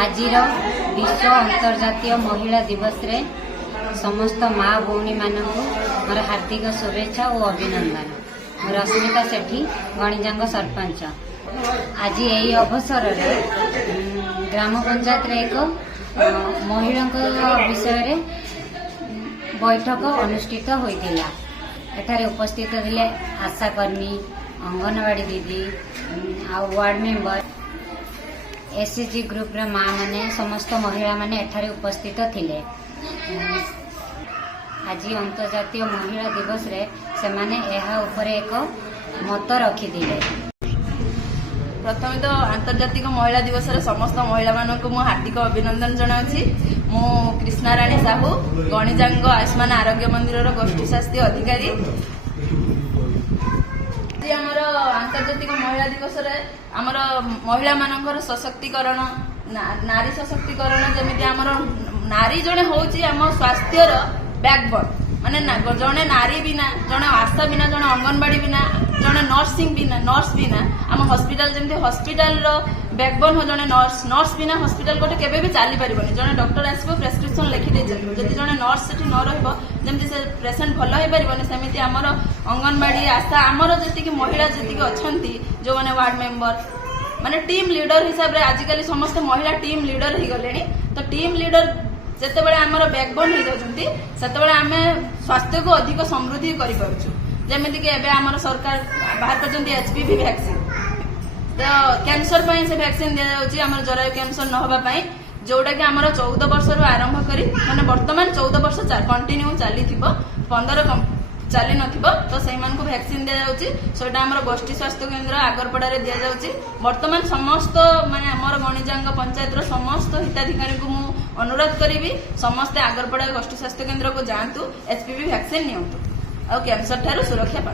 आज विश्व अंतर्जातीय महिला दिवस रे समस्त माँ भौणी मानू मोर हार्दिक शुभेच्छा और अभिनंदन। रश्मिता सेठी गणिजांग सरपंच। आज यही अवसर ग्राम पंचायत रे एक महिला विषय बैठक अनुष्ठित होता। एठारे उपस्थित थे आशाकर्मी, अंगनवाड़ी दीदी, वार्ड मेंबर, एसएचजी ग्रुप रे माँ माने समस्त महिला माने एठारे उपस्थित थिले। आज अंतर्जातीय महिला दिवस रे से माने एहा उपरे एक मत रखिथिले। प्रथम तो अंतर्जातिक महिला दिवस रे समस्त महिला मानक मु हार्दिक अभिनंदन जनाउछि। मु कृष्णाराणी साहू, गणिजांग आयुष्मान आरोग्य मंदिर गोष्ठी स्वास्थ्य अधिकारी। आमर अंतर्जातिक महिला दिवस रे आमर महिला मानकर सशक्तिकरण, नारी सशक्तिकरण, जमिति आमर नारी जने होउछि आम स्वास्थ्यर बैकबोन। माने जने नारी बिना, जने आशा बिना, जने अंगनवाड़ी बिना, जने नर्सिंग बिना, नर्स बिना आम हॉस्पिटल जमिति हॉस्पिटल रो बैकबोन हो जने नर्स। नर्स बिना हॉस्पिटल गोटे केबे भी चली परिबनी। जने डॉक्टर आसबो प्रेस्क्रिप्शन लिखि दे जंतु, जदि जने नर्स सेठी न रहबो जमिति से पेशेंट भलो होई परिबनी। सेमिति हमर अंगनवाड़ी आशा हमर जति कि महिला जति कि अछंती जो माने वार्ड मेंबर माने टीम लीडर हिसाब रे आजिकली समस्त महिला टीम लीडर ही गलेनी। तो टीम लीडर जेते बेले हमर बैकबोन ही दउचंती सेते बेले हमें स्वास्थ्य को अधिक समृद्धि करि परछु। जेमिति कि एबे हमर सरकार बाहर करजंती एचपीवी वैक्सीन। तो कैंसर पई से वैक्सीन दिया जाउची हमर जरायु कैंसर न होबा पई, जोटा कि हमर 14 वर्ष रु आरंभ करी माने वर्तमान 14 वर्ष कंटिन्यू चली थिबो, 15 चली नथिबो। तो सेहि मान को वैक्सीन दिया जाउची। सोटा हमर गोष्ठी स्वास्थ्य केंद्र आगरपड़ा रे दिया जाउची। वर्तमान समस्त माने हमर गणिजांग पंचायत रो समस्त हिताधिकारी को मु अनुरोध करिवि समस्त आगरपड़ा गोष्ठी स्वास्थ्य केंद्र को जांतु, एचपीवी वैक्सीन नियंतु और कैंसर ठारू सुरक्षा पा।